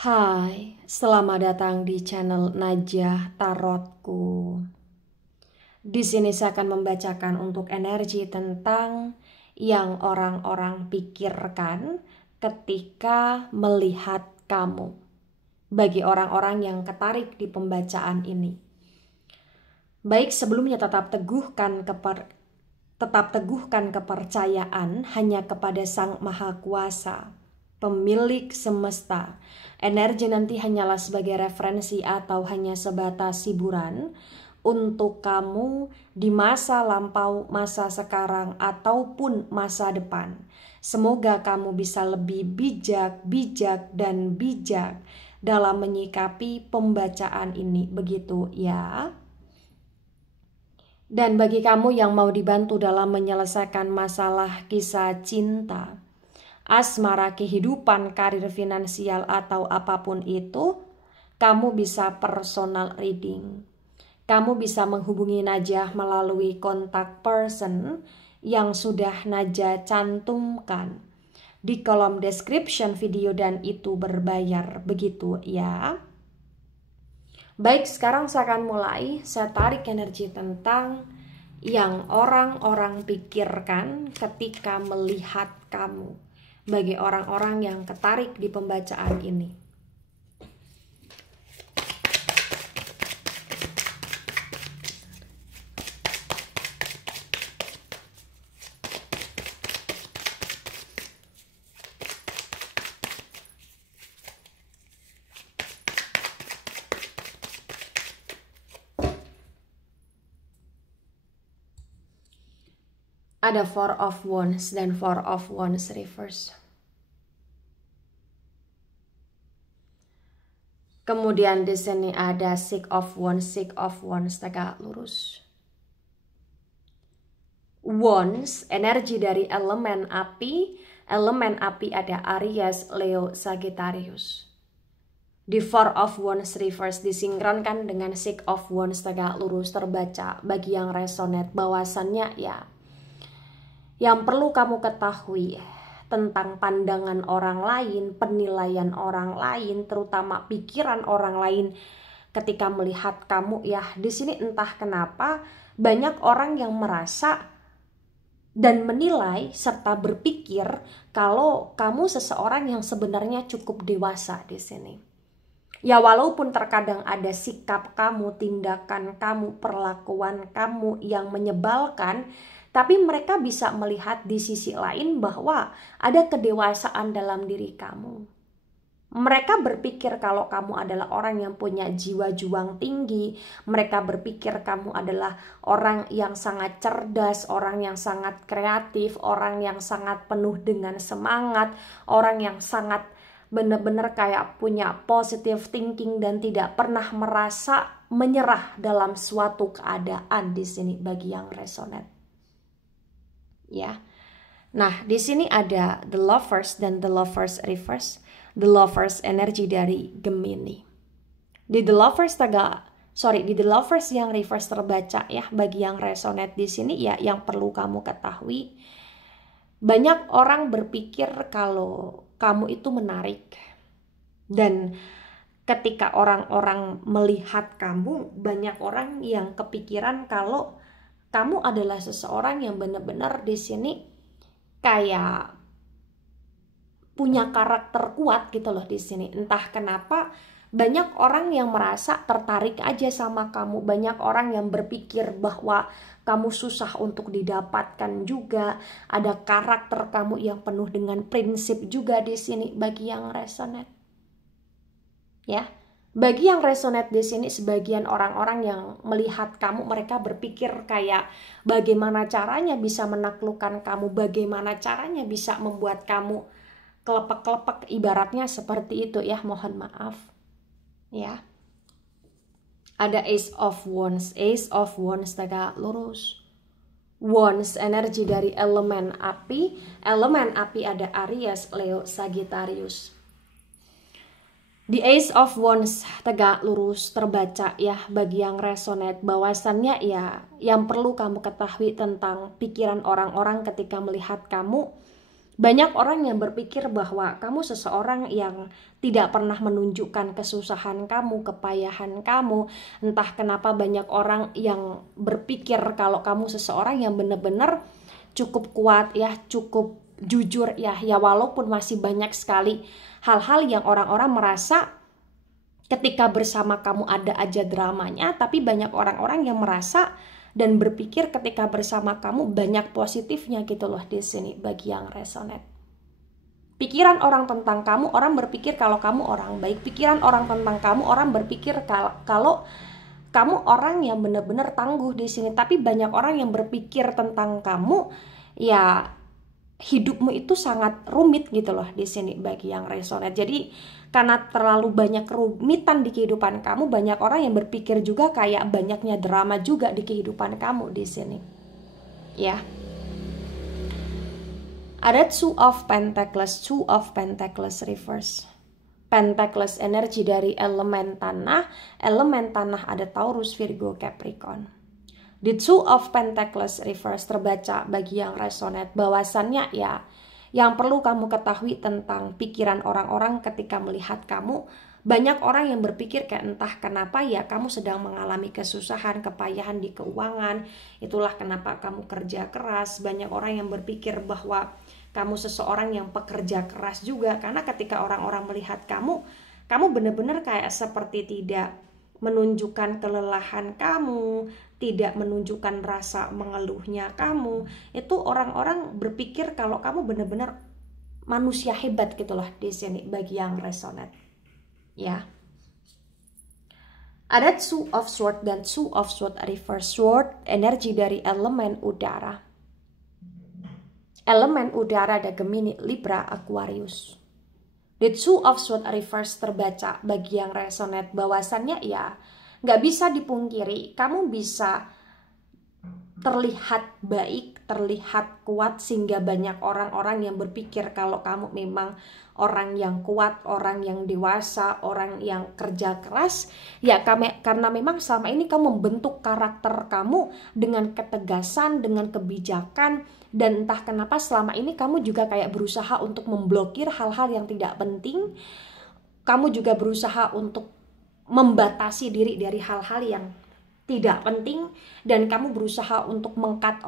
Hai, selamat datang di channel Najah Tarotku. Di sini saya akan membacakan untuk energi tentang yang orang-orang pikirkan ketika melihat kamu. Bagi orang-orang yang tertarik di pembacaan ini. Baik, sebelumnya tetap teguhkan kepercayaan hanya kepada Sang Maha Kuasa, pemilik semesta. Energi nanti hanyalah sebagai referensi atau hanya sebatas hiburan untuk kamu di masa lampau, masa sekarang, ataupun masa depan. Semoga kamu bisa lebih bijak dalam menyikapi pembacaan ini. Begitu ya. Dan bagi kamu yang mau dibantu dalam menyelesaikan masalah kisah cinta, asmara, kehidupan, karir, finansial, atau apapun itu, kamu bisa personal reading. Kamu bisa menghubungi Najah melalui kontak person yang sudah Najah cantumkan di kolom description video dan itu berbayar. Begitu ya. Baik, sekarang saya akan mulai. Saya tarik energi tentang yang orang-orang pikirkan ketika melihat kamu. Bagi orang-orang yang tertarik di pembacaan ini. Ada Four of Wands dan Four of Wands reverse. Kemudian di sini ada Six of Wands tegak lurus. Wands, energi dari elemen api. Elemen api ada Aries, Leo, Sagittarius. Di Four of Wands reverse disinkronkan dengan Six of Wands tegak lurus terbaca. Bagi yang resonate bahwasannya ya, yang perlu kamu ketahui tentang pandangan orang lain, penilaian orang lain, terutama pikiran orang lain ketika melihat kamu ya. Di sini entah kenapa banyak orang yang merasa dan menilai serta berpikir kalau kamu seseorang yang sebenarnya cukup dewasa di sini. Ya, walaupun terkadang ada sikap kamu, tindakan kamu, perlakuan kamu yang menyebalkan, tapi mereka bisa melihat di sisi lain bahwa ada kedewasaan dalam diri kamu. Mereka berpikir kalau kamu adalah orang yang punya jiwa juang tinggi. Mereka berpikir kamu adalah orang yang sangat cerdas, orang yang sangat kreatif, orang yang sangat penuh dengan semangat, orang yang sangat benar-benar kayak punya positive thinking dan tidak pernah merasa menyerah dalam suatu keadaan di sini bagi yang resonate. Ya. Nah, di sini ada The Lovers dan The Lovers reverse. The Lovers energi dari Gemini. Di The Lovers yang reverse terbaca ya, bagi yang resonate di sini ya, yang perlu kamu ketahui, banyak orang berpikir kalau kamu itu menarik. Dan ketika orang-orang melihat kamu, banyak orang yang kepikiran kalau kamu adalah seseorang yang benar-benar di sini kayak punya karakter kuat gitu loh di sini. Entah kenapa banyak orang yang merasa tertarik aja sama kamu. Banyak orang yang berpikir bahwa kamu susah untuk didapatkan juga. Ada karakter kamu yang penuh dengan prinsip juga di sini bagi yang resonate. Ya. Bagi yang resonate di sini, sebagian orang-orang yang melihat kamu, mereka berpikir kayak bagaimana caranya bisa menaklukkan kamu, bagaimana caranya bisa membuat kamu kelepek-kelepek, ibaratnya seperti itu ya, mohon maaf. Ya. Ada Ace of Wands tegak lurus. Wands energi dari elemen api ada Aries, Leo, Sagittarius. Di Ace of Wands tegak lurus terbaca ya, bagi yang resonate bahwasannya ya, yang perlu kamu ketahui tentang pikiran orang-orang ketika melihat kamu, Banyak orang yang berpikir bahwa kamu seseorang yang tidak pernah menunjukkan kesusahan kamu, kepayahan kamu. Entah kenapa banyak orang yang berpikir kalau kamu seseorang yang benar-benar cukup kuat ya, cukup jujur ya, walaupun masih banyak sekali hal-hal yang orang-orang merasa ketika bersama kamu ada aja dramanya, tapi banyak orang-orang yang merasa dan berpikir ketika bersama kamu banyak positifnya gitu loh di sini bagi yang resonate. Pikiran orang tentang kamu, orang berpikir kalau kamu orang baik. Pikiran orang tentang kamu, orang berpikir kalau kamu orang yang benar-benar tangguh di sini. Tapi banyak orang yang berpikir tentang kamu, ya hidupmu itu sangat rumit gitu loh di sini bagi yang resonate. Jadi karena terlalu banyak kerumitan di kehidupan kamu, banyak orang yang berpikir juga kayak banyaknya drama juga di kehidupan kamu di sini. Ya. Ada Two of Pentacles reverse. Pentacles energi dari elemen tanah ada Taurus, Virgo, Capricorn. The Two of Pentacles reverse terbaca bagi yang resonate bahwasannya ya, yang perlu kamu ketahui tentang pikiran orang-orang ketika melihat kamu. Banyak orang yang berpikir kayak entah kenapa ya kamu sedang mengalami kesusahan, kepayahan di keuangan. Itulah kenapa kamu kerja keras. Banyak orang yang berpikir bahwa kamu seseorang yang pekerja keras juga. Karena ketika orang-orang melihat kamu benar-benar kayak seperti tidak menunjukkan kelelahan kamu, tidak menunjukkan rasa mengeluhnya kamu. Itu orang-orang berpikir kalau kamu benar-benar manusia hebat gitu loh di sini bagi yang resonate. Ya. Ada Two of Swords dan Two of Swords reverse. Sword energi dari elemen udara. Elemen udara ada Gemini, Libra, Aquarius. The Two of Swords reverse terbaca bagi yang resonate bahwasannya ya nggak bisa dipungkiri kamu bisa terlihat baik, terlihat kuat sehingga banyak orang-orang yang berpikir kalau kamu memang orang yang kuat, orang yang dewasa, orang yang kerja keras. Ya karena memang selama ini kamu membentuk karakter kamu dengan ketegasan, dengan kebijakan, dan entah kenapa selama ini kamu juga kayak berusaha untuk memblokir hal-hal yang tidak penting. Kamu juga berusaha untuk membatasi diri dari hal-hal yang tidak penting, dan kamu berusaha untuk meng-cut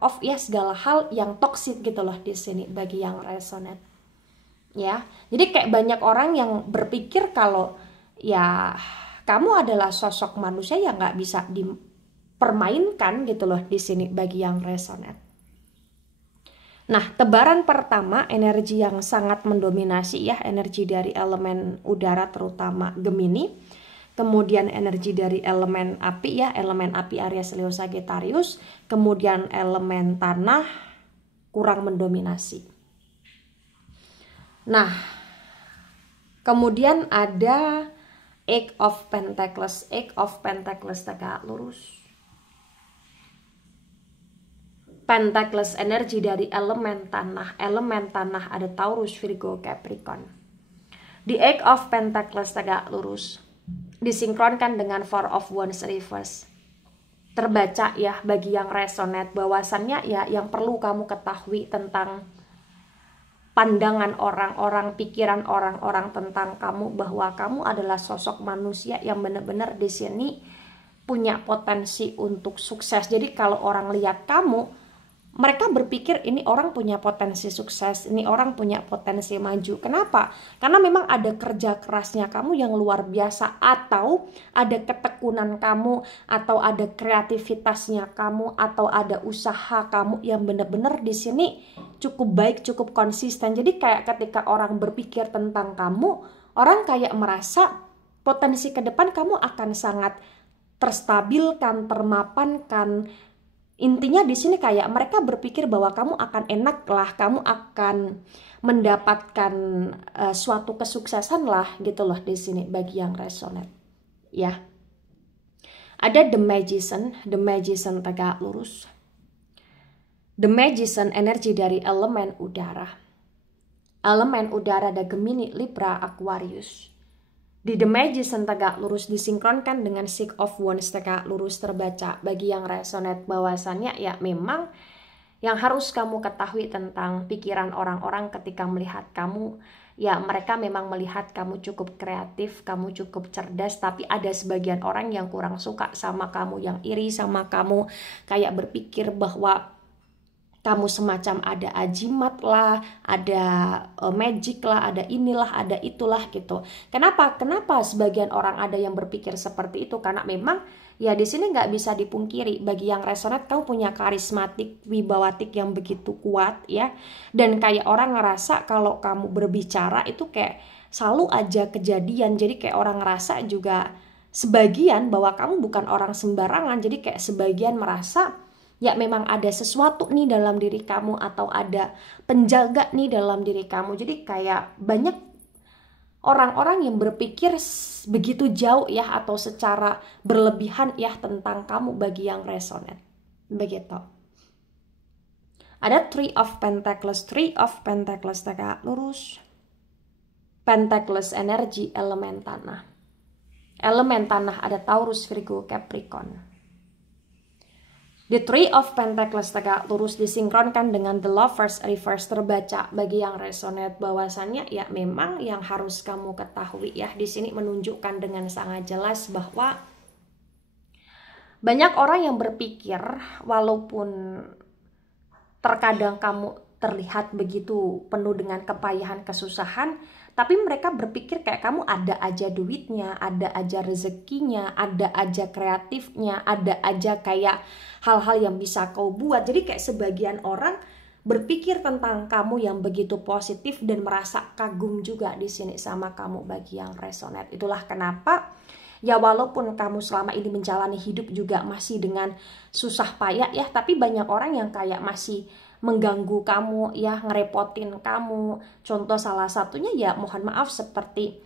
off ya segala hal yang toksik gitu loh di sini bagi yang resonate. Ya. Jadi kayak banyak orang yang berpikir kalau ya kamu adalah sosok manusia yang nggak bisa dipermainkan gitu loh di sini bagi yang resonate. Nah, tebaran pertama energi yang sangat mendominasi ya, energi dari elemen udara terutama Gemini. Kemudian energi dari elemen api ya, elemen api Aries, Leo, Sagittarius. Kemudian elemen tanah kurang mendominasi. Nah, kemudian ada Eight of Pentacles. Eight of Pentacles tegak lurus. Pentacles energi dari elemen tanah. Elemen tanah ada Taurus, Virgo, Capricorn. The Eight of Pentacles tegak lurus disinkronkan dengan Four of Wands reverse. Terbaca ya bagi yang resonate bahwasannya ya yang perlu kamu ketahui tentang pandangan orang-orang, pikiran orang-orang tentang kamu, bahwa kamu adalah sosok manusia yang benar-benar di sini punya potensi untuk sukses. Jadi kalau orang lihat kamu, mereka berpikir ini orang punya potensi sukses, ini orang punya potensi maju. Kenapa? Karena memang ada kerja kerasnya kamu yang luar biasa, atau ada ketekunan kamu, atau ada kreativitasnya kamu, atau ada usaha kamu yang benar-benar di sini cukup baik, cukup konsisten. Jadi kayak ketika orang berpikir tentang kamu, orang kayak merasa potensi ke depan kamu akan sangat terstabilkan, termapankan. Intinya di sini kayak mereka berpikir bahwa kamu akan enak lah, kamu akan mendapatkan suatu kesuksesan lah gitu loh di sini bagi yang resonate. Ya. Ada The Magician tegak lurus. The Magician energi dari elemen udara. Elemen udara ada Gemini, Libra, Aquarius. Di The Magician tegak lurus disinkronkan dengan Six of Wands tegak lurus terbaca bagi yang resonate bahwasannya ya memang Yang harus kamu ketahui tentang pikiran orang-orang ketika melihat kamu, ya mereka memang melihat kamu cukup kreatif, kamu cukup cerdas, tapi ada sebagian orang yang kurang suka sama kamu, yang iri sama kamu, kayak berpikir bahwa kamu semacam ada ajimat lah, ada magic lah, ada inilah, ada itulah gitu. Kenapa? Kenapa sebagian orang ada yang berpikir seperti itu? Karena memang ya di sini nggak bisa dipungkiri, bagi yang resonate kamu punya karismatik, wibawatik yang begitu kuat ya. Dan kayak orang ngerasa kalau kamu berbicara itu kayak selalu aja kejadian. Jadi kayak orang ngerasa juga sebagian bahwa kamu bukan orang sembarangan. Jadi kayak sebagian merasa ya memang ada sesuatu nih dalam diri kamu, atau ada penjaga nih dalam diri kamu. Jadi kayak banyak orang-orang yang berpikir begitu jauh ya, atau secara berlebihan ya tentang kamu bagi yang resonate. Begitu. Ada Three of Pentacles. Three of Pentacles tegak lurus. Pentacles energi elemen tanah. Elemen tanah ada Taurus, Virgo, Capricorn. The Three of Pentacles tegak lurus disinkronkan dengan The Lovers reverse terbaca bagi yang resonate bahwasannya ya memang yang harus kamu ketahui ya di sini menunjukkan dengan sangat jelas bahwa banyak orang yang berpikir walaupun terkadang kamu terlihat begitu penuh dengan kepayahan, kesusahan, tapi mereka berpikir kayak kamu ada aja duitnya, ada aja rezekinya, ada aja kreatifnya, ada aja kayak hal-hal yang bisa kau buat. Jadi kayak sebagian orang berpikir tentang kamu yang begitu positif dan merasa kagum juga di sini sama kamu bagi yang resonate. Itulah kenapa ya walaupun kamu selama ini menjalani hidup juga masih dengan susah payah ya, tapi banyak orang yang kayak masih mengganggu kamu ya, ngerepotin kamu. Contoh salah satunya ya mohon maaf seperti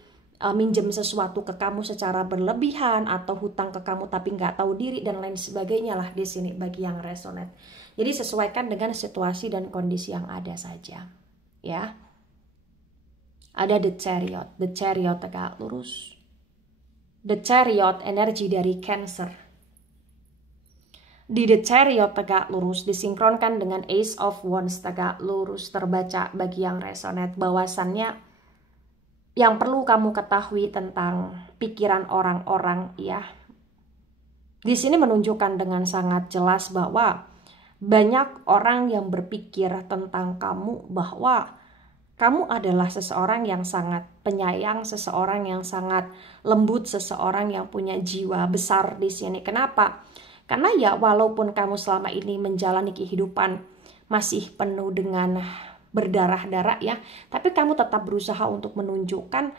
minjem sesuatu ke kamu secara berlebihan, atau hutang ke kamu tapi nggak tahu diri dan lain sebagainya lah di sini bagi yang resonate. Jadi sesuaikan dengan situasi dan kondisi yang ada saja ya. Ada The Chariot. The Chariot tegak lurus. The Chariot energi dari Cancer. Di The Chariot tegak lurus disinkronkan dengan Ace of Wands tegak lurus terbaca bagi yang resonate bahwasannya yang perlu kamu ketahui tentang pikiran orang-orang ya. Di sini menunjukkan dengan sangat jelas bahwa banyak orang yang berpikir tentang kamu bahwa kamu adalah seseorang yang sangat penyayang, seseorang yang sangat lembut, seseorang yang punya jiwa besar di sini. Kenapa? Karena ya walaupun kamu selama ini menjalani kehidupan masih penuh dengan berdarah-darah ya, tapi kamu tetap berusaha untuk menunjukkan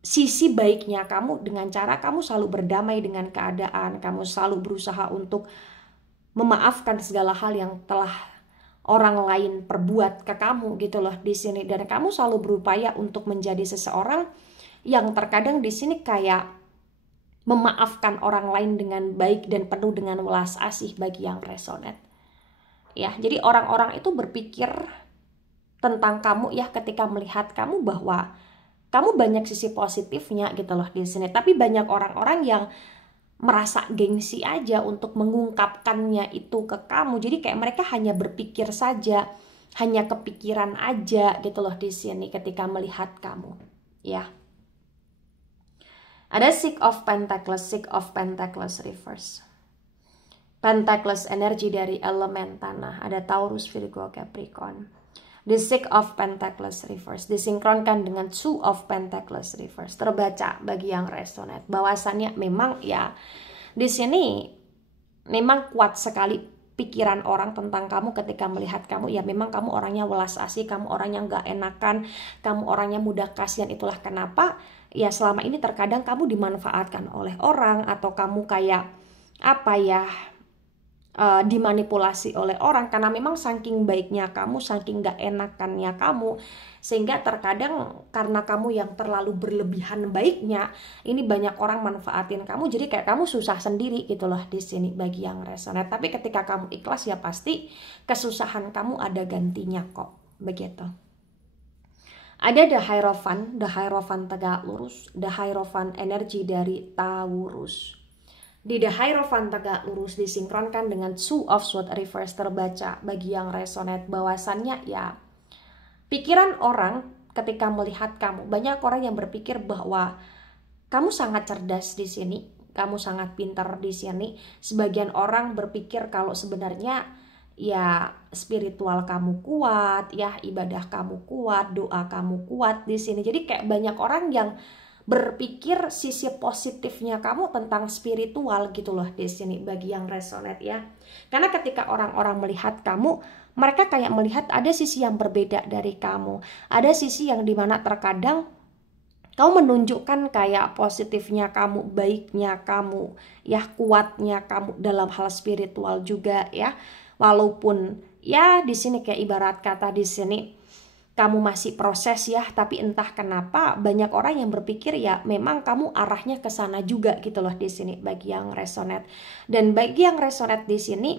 sisi baiknya kamu dengan cara kamu selalu berdamai dengan keadaan, kamu selalu berusaha untuk memaafkan segala hal yang telah orang lain perbuat ke kamu gitu loh di sini, dan kamu selalu berupaya untuk menjadi seseorang yang terkadang di sini kayak memaafkan orang lain dengan baik dan penuh dengan welas asih bagi yang resonate. Ya, jadi orang-orang itu berpikir tentang kamu ya ketika melihat kamu bahwa kamu banyak sisi positifnya gitu loh di sini. Tapi banyak orang-orang yang merasa gengsi aja untuk mengungkapkannya itu ke kamu. Jadi kayak mereka hanya berpikir saja, hanya kepikiran aja gitu loh di sini ketika melihat kamu. Ya. Ada Six of Pentacles reverse. Pentacles energi dari elemen tanah. Ada Taurus, Virgo, Capricorn. The Six of Pentacles reverse disinkronkan dengan Two of Pentacles reverse. Terbaca bagi yang resonate bahwasannya memang ya di sini memang kuat sekali pikiran orang tentang kamu ketika melihat kamu. Ya memang kamu orangnya welas asih, kamu orangnya nggak enakan, kamu orangnya mudah kasihan. Itulah kenapa ya selama ini terkadang kamu dimanfaatkan oleh orang, atau kamu kayak apa ya dimanipulasi oleh orang karena memang saking baiknya kamu, saking gak enakannya kamu, sehingga terkadang karena kamu yang terlalu berlebihan baiknya, ini banyak orang manfaatin kamu, jadi kayak kamu susah sendiri gitu loh di sini bagi yang resonate. Tapi ketika kamu ikhlas ya pasti kesusahan kamu ada gantinya kok, begitu. Ada The Hierophant tegak lurus. The Hierophant energi dari Taurus. Di The Hierophant tegak lurus disinkronkan dengan Two of Swords reverse terbaca bagi yang resonate bahwasannya ya pikiran orang ketika melihat kamu, banyak orang yang berpikir bahwa kamu sangat cerdas di sini, kamu sangat pintar di sini. Sebagian orang berpikir kalau sebenarnya ya spiritual kamu kuat, ya ibadah kamu kuat, doa kamu kuat di sini. Jadi kayak banyak orang yang berpikir sisi positifnya kamu tentang spiritual gitu loh di sini bagi yang resonate ya. Karena ketika orang-orang melihat kamu, mereka kayak melihat ada sisi yang berbeda dari kamu. Ada sisi yang dimana terkadang kamu menunjukkan kayak positifnya kamu, baiknya kamu, ya kuatnya kamu dalam hal spiritual juga ya. Walaupun ya di sini kayak ibarat kata di sini kamu masih proses ya, tapi entah kenapa banyak orang yang berpikir ya memang kamu arahnya ke sana juga gitu loh di sini bagi yang resonate. Dan bagi yang resonate di sini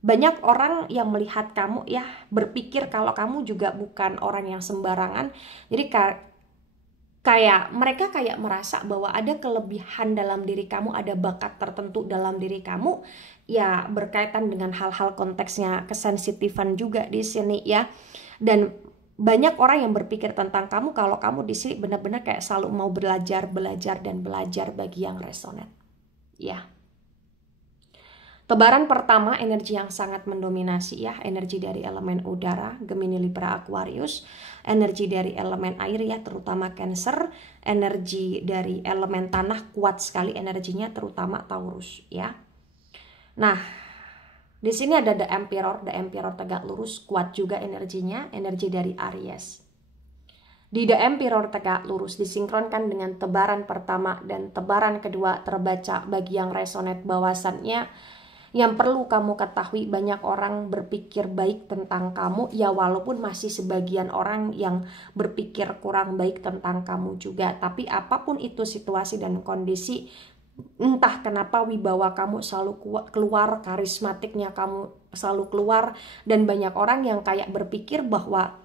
banyak orang yang melihat kamu ya berpikir kalau kamu juga bukan orang yang sembarangan. Jadi kayak mereka kayak merasa bahwa ada kelebihan dalam diri kamu, ada bakat tertentu dalam diri kamu ya, berkaitan dengan hal-hal konteksnya kesensitifan juga di sini ya. Dan banyak orang yang berpikir tentang kamu kalau kamu di sini benar-benar kayak selalu mau belajar bagi yang resonate ya. Tebaran pertama energi yang sangat mendominasi ya, energi dari elemen udara, Gemini, Libra, Aquarius, energi dari elemen air ya, terutama Cancer, energi dari elemen tanah kuat sekali energinya, terutama Taurus ya. Nah, di sini ada The Emperor tegak lurus, kuat juga energinya, energi dari Aries. Di The Emperor tegak lurus disinkronkan dengan tebaran pertama dan tebaran kedua terbaca bagi yang resonate bahwasannya yang perlu kamu ketahui, banyak orang berpikir baik tentang kamu ya, walaupun masih sebagian orang yang berpikir kurang baik tentang kamu juga. Tapi apapun itu situasi dan kondisi, entah kenapa wibawa kamu selalu keluar, karismatiknya kamu selalu keluar. Dan banyak orang yang kayak berpikir bahwa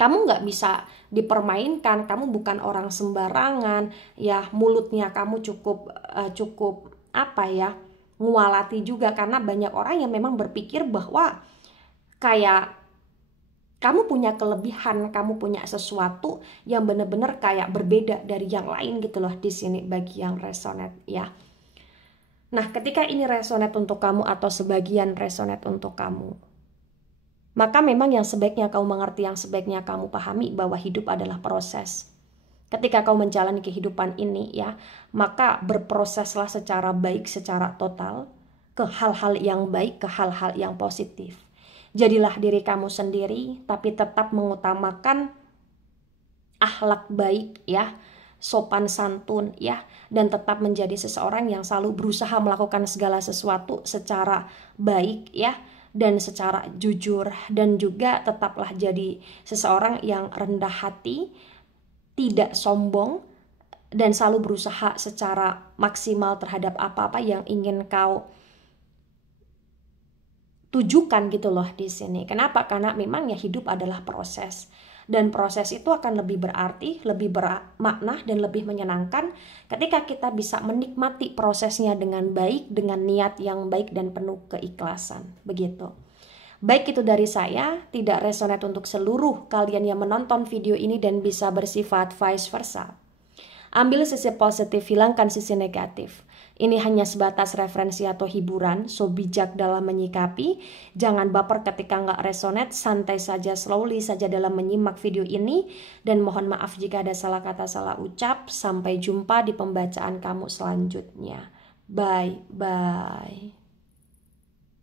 kamu nggak bisa dipermainkan, kamu bukan orang sembarangan ya, mulutnya kamu cukup apa ya, ngualati juga. Karena banyak orang yang memang berpikir bahwa kayak kamu punya kelebihan, kamu punya sesuatu yang benar-benar kayak berbeda dari yang lain gitu loh di sini bagi yang resonate ya. Nah, ketika ini resonate untuk kamu atau sebagian resonate untuk kamu, maka memang yang sebaiknya kamu mengerti, yang sebaiknya kamu pahami bahwa hidup adalah proses. Ketika kau menjalani kehidupan ini ya, maka berproseslah secara baik, secara total ke hal-hal yang baik, ke hal-hal yang positif. Jadilah diri kamu sendiri, tapi tetap mengutamakan akhlak baik ya, sopan santun ya, dan tetap menjadi seseorang yang selalu berusaha melakukan segala sesuatu secara baik ya, dan secara jujur. Dan juga tetaplah jadi seseorang yang rendah hati, tidak sombong, dan selalu berusaha secara maksimal terhadap apa-apa yang ingin kau tujukan gitu loh di sini. Kenapa? Karena memang ya hidup adalah proses. Dan proses itu akan lebih berarti, lebih bermakna, dan lebih menyenangkan ketika kita bisa menikmati prosesnya dengan baik, dengan niat yang baik dan penuh keikhlasan. Begitu. Baik, itu dari saya, tidak resonate untuk seluruh kalian yang menonton video ini dan bisa bersifat vice versa. Ambil sisi positif, hilangkan sisi negatif. Ini hanya sebatas referensi atau hiburan, so bijak dalam menyikapi. Jangan baper ketika nggak resonate, santai saja, slowly saja dalam menyimak video ini. Dan mohon maaf jika ada salah kata, salah ucap. Sampai jumpa di pembacaan kamu selanjutnya. Bye-bye.